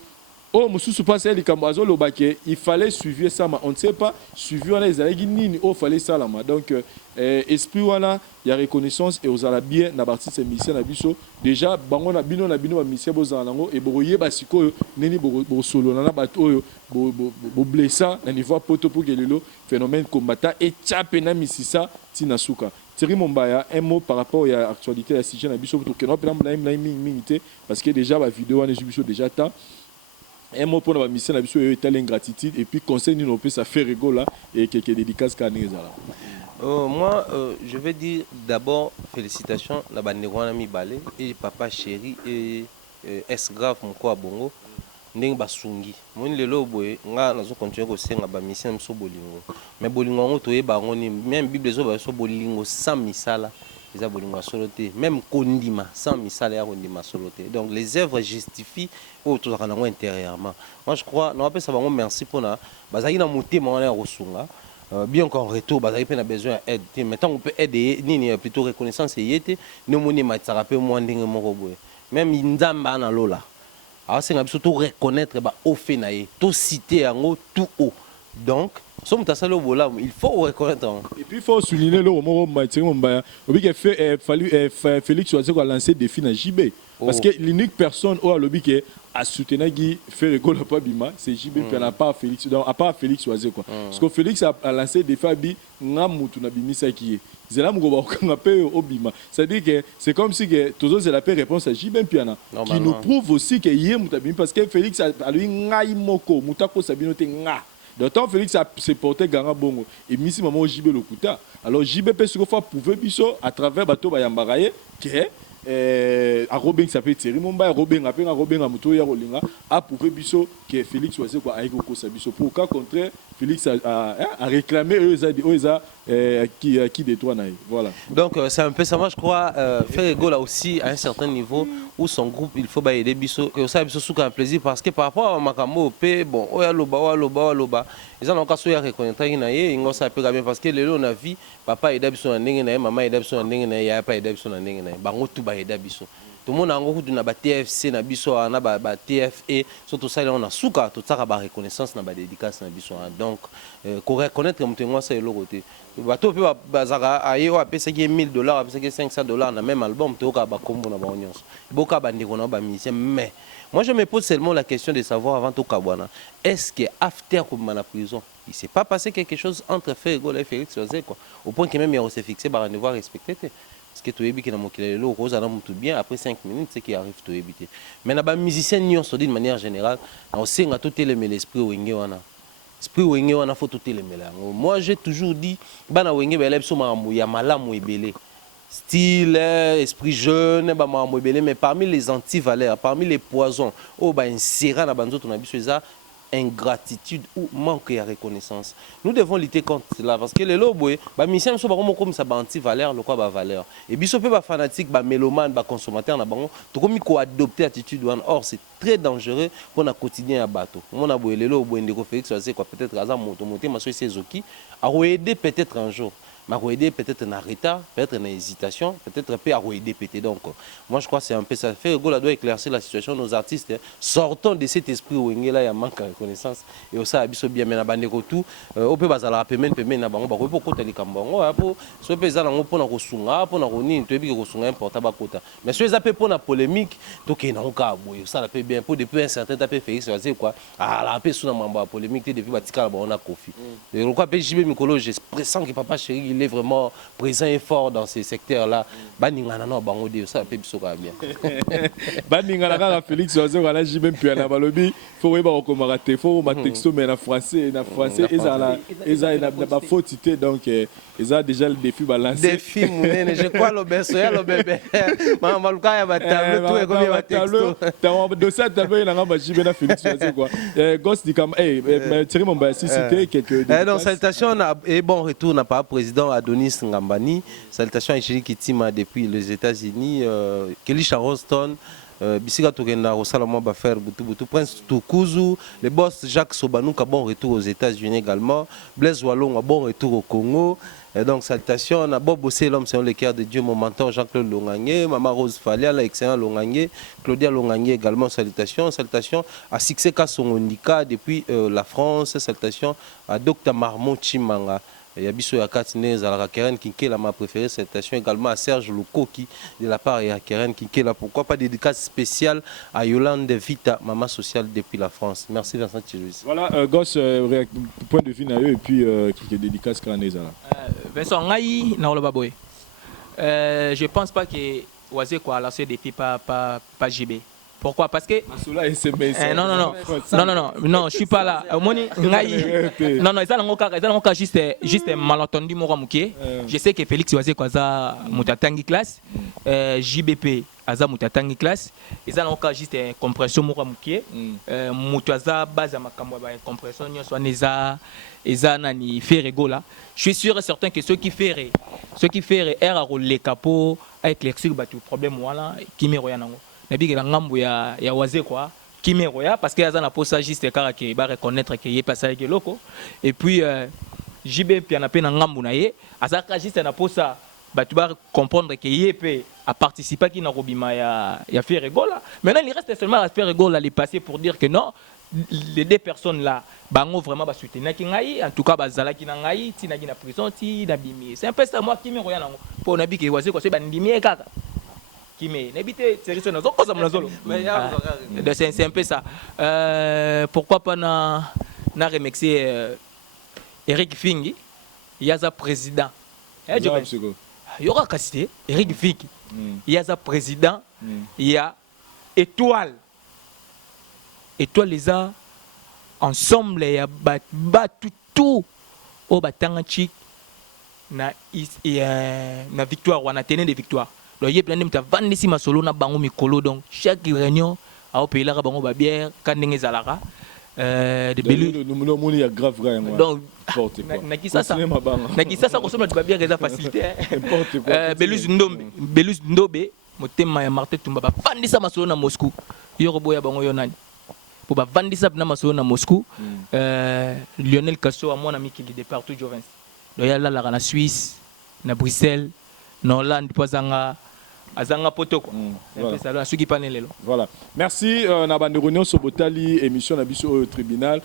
oh mususu pas ça likambazo lobake il fallait suivre ça mais on ne sait pas suivre on les alaki nini oh fallait ça là donc esprit wana ya reconnaissance et aux ala bien na partie ces missions na biso déjà bango na bino ba mission bozala nango et boye basiko neni bo solo na bato oyo bo blessa na niveau poto pour que lelo phénomène combattant et tchape na misisa tina suka Thierry Mombaya un mot par rapport à l'actualité la sujet na biso pour que non na minute parce que déjà la vidéo na biso déjà ta un mot pour la mission na biso et telle ingratitude et puis conseil nous peut ça fait rigola et quelques dédicaces kanezala. Moi, je vais dire d'abord félicitations à Banderwana Mibale et Papa Chéri et S-Grave mon quoi bongo ndenge basungi moni lelo boye nga nazo continuer ko senga ba mission mso bolingo mais bolingo ngo toye ba ngoni même bible zo ba so bolingo sans misala eza bolingo soloté même kondima sans misala ya kondima soloté donc les œuvres justifient au tout ça intérieurement moi je crois non appelle ça bango merci pour na bazaki na motema wana ya kosunga bien qu'en retour bazaki pe na besoin d'aide mais tant on peut aider nini plutôt reconnaissance yete no moni matsaka pe mo ndenge moko boye même nzamba na lola alors c'est surtout reconnaître ba au fait na ye tout citer yango tout haut donc il faut reconnaître. Et puis il faut souligner le moment où Félix Oazé a lancé des défis à JB. Parce que l'unique personne où a soutenu qui fait rigolo pas bima, c'est JB, puis à part Félix, à part Félix Oazé quoi. Parce que Félix a lancé des défis à Moutou na bimisa qui est. C'est là c'est-à-dire que c'est comme si que toujours c'est la paix réponse à JB Piana qui nous prouve aussi que hier Moutabim parce que Félix a lui ngai moko Moutako Sabino te nga. D'autant Félix a se porté Ganga Bongo et Missy Maman JB Lokuta. Alors JB peut se faire prouver biso à travers bateau Bayambaraye que a Robin s'appelle Thierry Mumba, Robin a Muto ya Rolinga a prouvé biso que Félix Oazé quoi aiko ko sabiso pour cas contraire Félix a réclamé qui détourne naï. Voilà. Donc c'est un peu ça moi je crois faire Ego là aussi à un certain niveau où son groupe il faut aider biso et ça biso sous un plaisir parce que par rapport à Makamo P bon oya loba ils ont encore soya reconnaître naï ingo ça peut bien parce que les on a vu papa aida biso na ndenge naï maman aida biso na ndenge naï ya pas aida biso na ndenge naï bango tout ba aida biso tout le monde a beaucoup de TFC na biso na ba TFE surtout ça on a souka tout ça ba reconnaissance na ba dédicace na biso donc qu'on reconnaître comme témoin ça est le côté bateau peut bazaka ayo apesa ki $1000 apesa ki $500 na même album to ka ba kombo na ba nyonso boka ba ndiko na ba musicien mais moi je me pose seulement la question de savoir avant tout kabwana est-ce que after comme na prison il s'est pas passé quelque chose entre Fergo et Félix Oazé quoi au point que même il s'est fixé par rendez-vous respecté parce que tu es bien le rose à tout bien après 5 minutes c'est qui arrive tu éviter mais na ba musicien ni on se dit de manière générale on sait nga tout l'esprit wenge wana esprit wenge wana faut tout moi j'ai toujours dit bana wenge ba lebso mamu ya malamu ebele style esprit jeune ba mamu ebele mais parmi les antivaleurs parmi les poisons oh ba insera na banzo to na biso eza ingratitude ou manque de reconnaissance. Nous devons lutter contre cela parce que les lobos, bah mission so comme ça anti-valeur, le quoi bah valeur. Et biso pe bah fanatique, bah mélomane, bah consommateur na bango, to comme ko adopter attitude one. Or c'est très dangereux pour notre quotidien à bateau. Mon abo les lobos ndeko Félix c'est quoi peut-être hasard monter ma so c'est Zoki a aider peut-être un jour. m'a aider peut-être en retard, peut-être en hésitation, peut-être un peu à aider peut-être donc. Moi je crois que c'est un peu ça. Fait Gola doit éclaircir la situation de nos artistes. Sortons de cet esprit où il y a manque de reconnaissance et aussi abisso bien mais na bande tout au peut bazala paiement na bango ba ko kota likambango apo so pe za lango pona ko sunga pona ko ni to bi ko sunga important ba kota. Mais so za pe pona polémique to ke na ka boyo ça la peut bien pour depuis un certain temps Félix c'est quoi ah la pe suna mamba polémique depuis batika ba on a Kofi. Et le quoi pe JB Mikolo je pressens que papa chéri il est vraiment présent et fort dans ces secteurs-là. Baningana no bango de ça peut bisoka bien. Baningana ka Félix Oazé wala JB puis na balobi faut ba ko marate faut ma texto mais na français ils na ba fautité donc ils ont déjà le défi balancé. Défi munene je crois le beso ya le bébé. Mama luka ya batalo tout est comme ba texto. Dans dossier tableau na ba JB na Félix Oazé quoi. Gosse dit comme Thierry Mumba si citer quelques donc salutations et bon retour n'a pas président Adonis Ngambani. Salutations à Chili Kitima depuis les États-Unis. Kelly Charleston. Bisika Tokenda Rosalamo Bafer Butu Prince Tukuzu. Le boss Jacques Sobanouka, bon retour aux États-Unis également. Blaise Wallon, bon retour au Congo. Et donc salutations à Bob Bossé, l'homme selon le cœur de Dieu, mon mentor Jean-Claude Longangé, Maman Rose Falia, l'excellent Longangé, Claudia Longangé également, salutations. Salutations à Sixé Kassongondika depuis la France. Salutations à Dr Marmon Chimanga. Yabiso Yakatine Zalaka Keren Kinkela ma préférée citation également à Serge Lukoki de la part de Keren Kinkela. Pourquoi pas dédicace spéciale à Yolande Vita, maman sociale depuis la France. Merci Vincent Thilouis. Voilà, Gosse, point de vue et puis quelques dédicaces Karanezala. Vincent Ngaï, Naolobaboy. Je pense pas que Oazé quoi lancé des filles pas JB. Pourquoi? Parce que non, je suis pas là. Non, juste malentendu je sais que Félix Oazé Kwaza Mutatangi classe, JBP Aza Mutatangi classe, ils ont juste compression Mouramuké, Mutaza base à Makamwa compression soit Eza nani Ferrego là. Je suis sûr et certain que ceux qui feraient les capots avec l'éclaircir le problème voilà qui me royanango. Nabi la ngambo ya Oazé quoi qui me roya parce que azana posa juste kara que ba reconnaître que yé passé avec loko et puis JB puis na pe na ngambo na yé azaka juste na posa ba tu vas comprendre que yé peut a participé qui na robima ya faire rigola. Maintenant il reste seulement à faire rigola les passer pour dire que non les deux personnes là bango vraiment ba soutenir ki ngai en tout cas bazala ki na ngai ti na ki na prison ti na bimi c'est un peu ça moi qui me roya nango po na bi ke wase ko se bandimi kaka qui me n'habite sérieux na zo kosa mna zolo c'est un peu ça pourquoi pas na remixer Eric Fingi yaza président il y aura Cassité Eric Fingi yaza président il y a étoile les a ensemble ya tout au batanga chic na victoire wana tenir des victoires donc il plein de ta vandisi masolo na bango mikolo donc chaque réunion a au pays là bango ba bière kandenge zalaka de belu nous il y a grave vrai donc na ça ko soma ba bière eza facilité belus ndombe motema ya Martin Tumba ba vandisa masolo na Moscou yoro boya bango yo nani pour ba vandisa na masolo na Moscou Lionel Casso a mon ami qui est partout Jovens donc il y a là na Suisse na Bruxelles na Hollande pozanga azanga potoko ça ceux qui panel voilà merci na bande réunion sobotali émission na biso au tribunal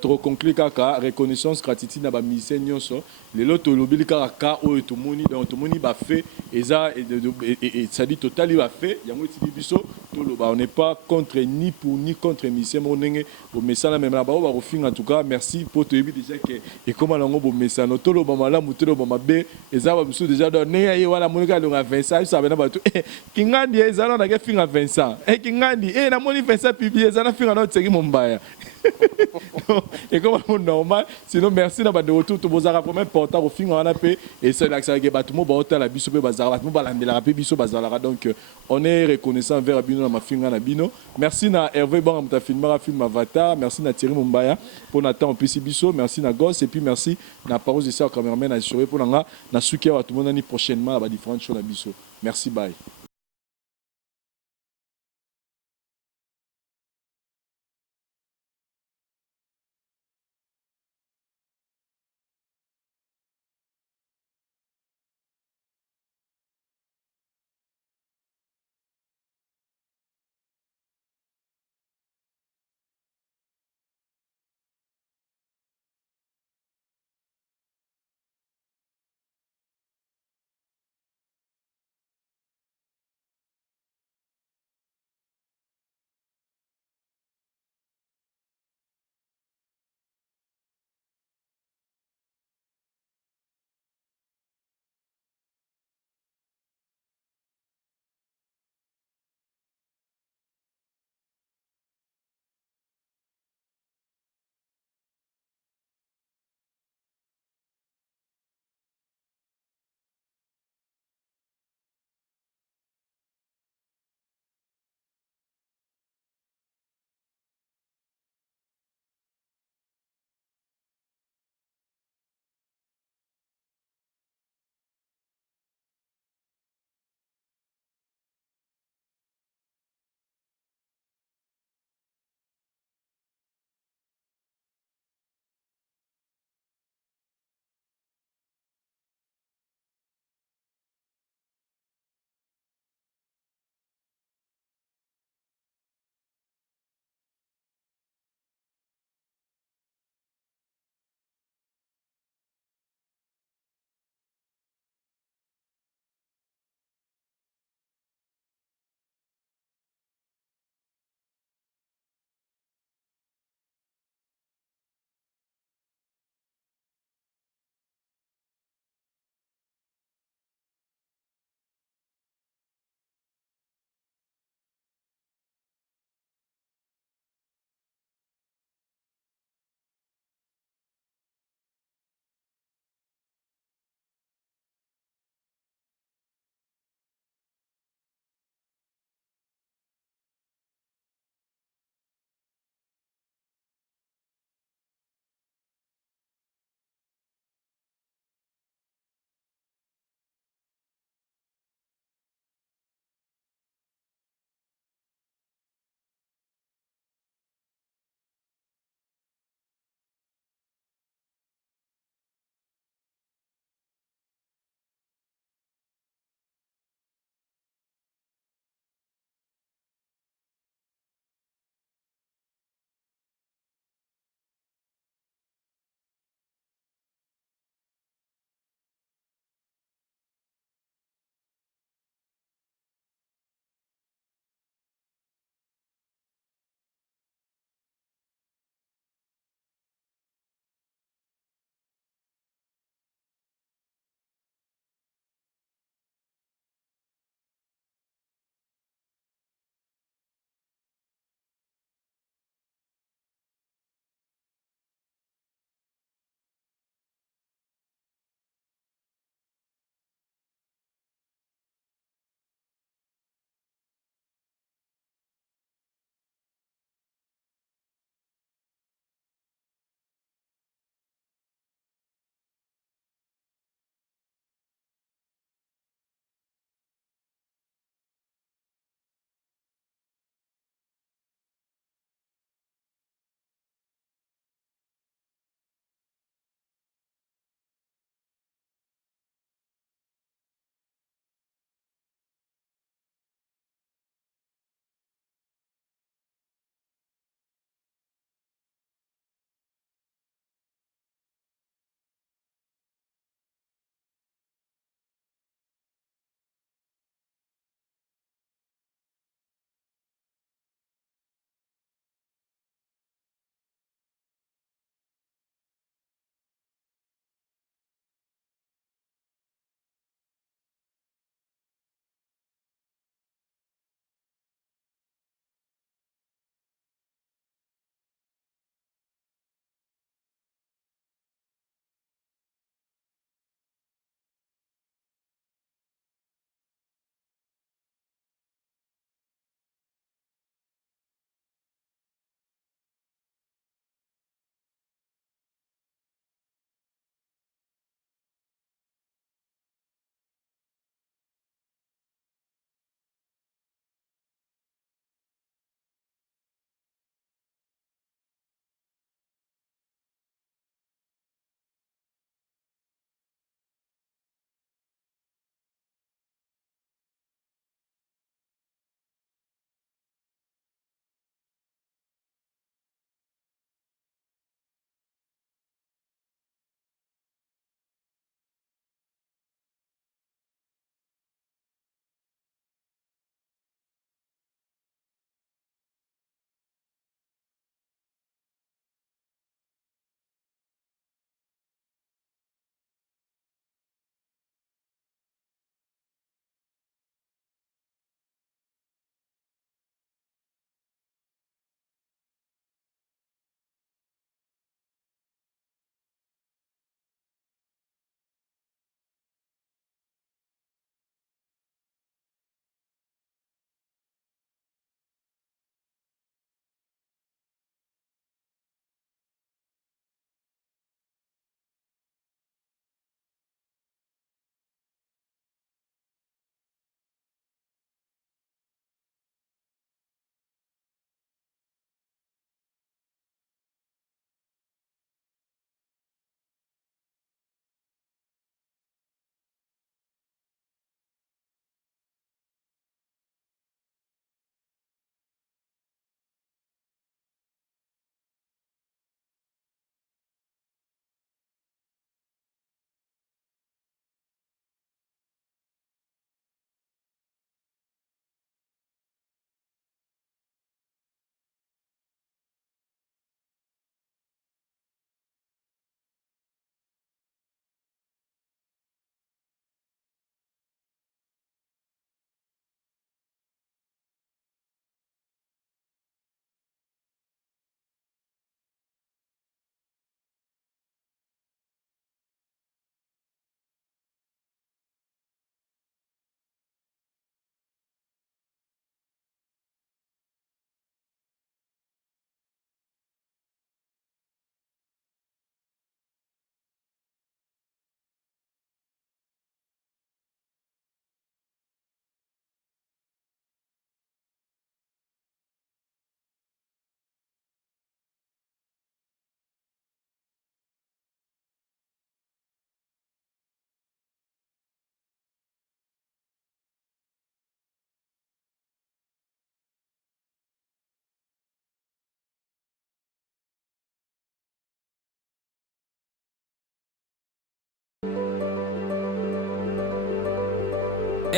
to conclure kaka reconnaissance gratitude na ba musicien nyonso lelo to lobili kaka o to moni donc to moni ba fait eza et ça dit totali ba fait yango ti biso to loba on n'est pas contre ni pour ni contre musicien monenge au message même là ba ba refinga en tout cas merci pour te déjà que et comment lango bo message to loba mala mutelo ba mabe eza ba biso déjà donné ay wala monika longa 25 ça bena ba Kingandi ezana na ke finga Vincent Kingandi na moni Vincent publié ezana finga na tseki mombaya et comme on normal sinon merci na ba de retour to bozara premier porta au finga wana pe et c'est là que ça ke batumo ba hôtel la biso pe bazara batumo ba landela pe biso bazala donc on est reconnaissant vers bino na mafinga na bino merci na Hervé Bang mta filmera film Avatar merci na Thierry Mombaya pour na temps PC biso merci na Gosse et puis merci na Paros de Sœur cameraman assuré pour na suki wa tout le monde prochainement ba différentes choses na biso merci bye.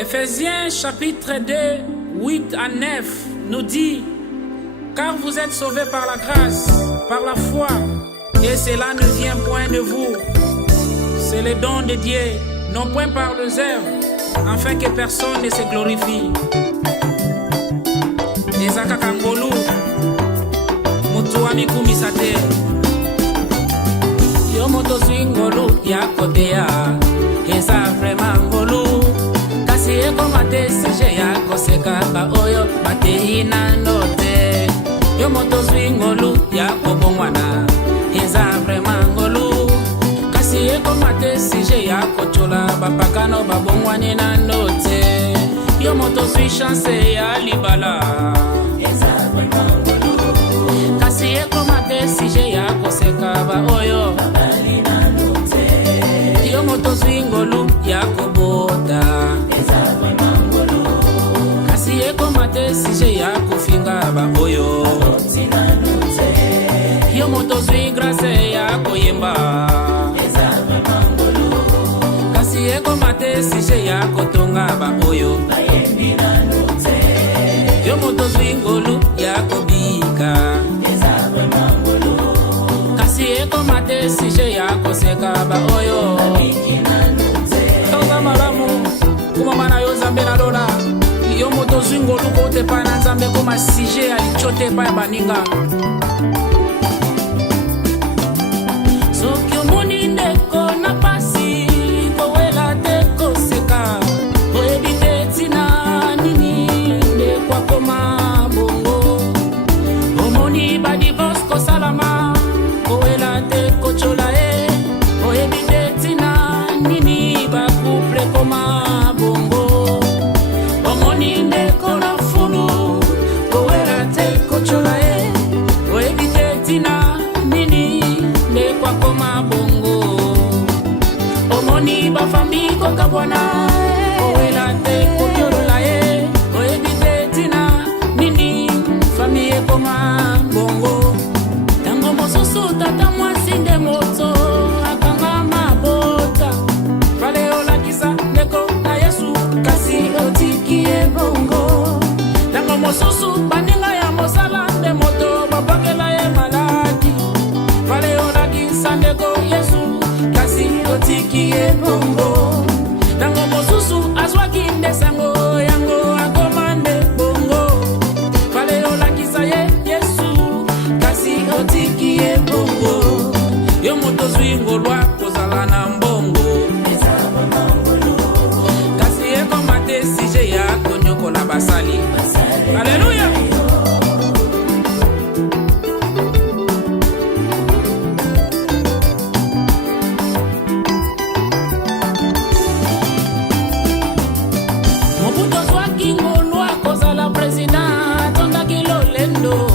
Éphésiens chapitre 2, 8 à 9 nous dit: car vous êtes sauvés par la grâce, par la foi, et cela ne vient point de vous. C'est le don de Dieu, non point par les œuvres, afin que personne ne se glorifie. Ezaka kangolu, mutua mikumisate. Yo moto swingolu ya kodea, eza vraiment ngolu. Kasi eko mate sije ya koseka ba oyo mate ina note. Yo moto swingolu ya kobongwana, eza vraiment ngolu. Kasi eko mate sije ya kochola bapakano babongwani na note. Yo moto swi chance ya libala, eza vraiment ngolu. Kasi eko mate sije ya koseka ba oyo babali na note. Yo moto swi ngolu ya kobota, eza vraiment ngolu. Kasi eko mate sije ya kofinga ba oyo na note. Yo moto swi grâce ya koyemba, eza vraiment ngolu. Kasi eko mate sije ya kotonga ba oyo bayembi na note. Yo moto swi ngolu ya kobika, eza vraiment ngolu. Kasi eko mate sije ya koseka ba oyo babiki na note. Toza malamu kuma mana yo zambe na lola. Yo moto swi ngolu kote pa na zambe kuma sije alichote pa ya baninga. Soki omoni ndeko na pasi kowela te koseka, oyebi te tina nini ndeko akoma bongo. Omoni badivorce kosalama, kowela te kochola e, oyebi te tina nini bacouple koma bongo. Omoni ndeko na fulu, kowela te kochola e, oyebi te tina nini ndeko akoma bongo. Omoni bafami kokabwana, kowela te kokyolola e, oyebi te tina nini fami ekoma bongo. Tango mosusu tata mwasi nde moto akanga mabota, fale olakisa ndeko na Yesu kasi otiki e bongo. Tango mosusu baninga ya mosala nde moto babakela e maladi, fale olakisa ndeko Yesu kasi otiki e bongo. Tango mosusu azwaki nde sango yango akomande bongo, fale olakisa ye Yesu kasi otiki e bongo. Yo moto zwi ngolwa kozala na mbongo, eza mbongo. Kasi eko mate sije ya konyokola basali. Haleluya. Mobutu zwaki ngolwa kozala president tonda kilolendo.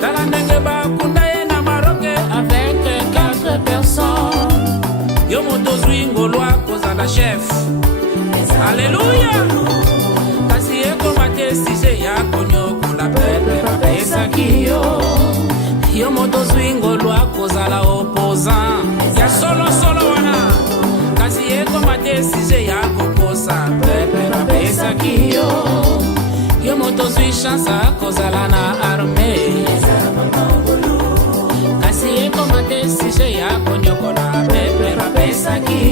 Tala ndenge bakunda ye na Maroke avec 4 personnes. Yo moto zwi ngolwa kozala chef. Alléluia. Kasi eko mate sije ya konyokola pepe bapesa kiyo. Yo moto zwi ngolwa kozala opposant ya solo wana. Kasi eko mate sije ya kokosa pepe bapesa kiyo. Yo moto zwi chance kozala na armée, kasi eko mate sije ya konyokola pepe bapesa kiyo.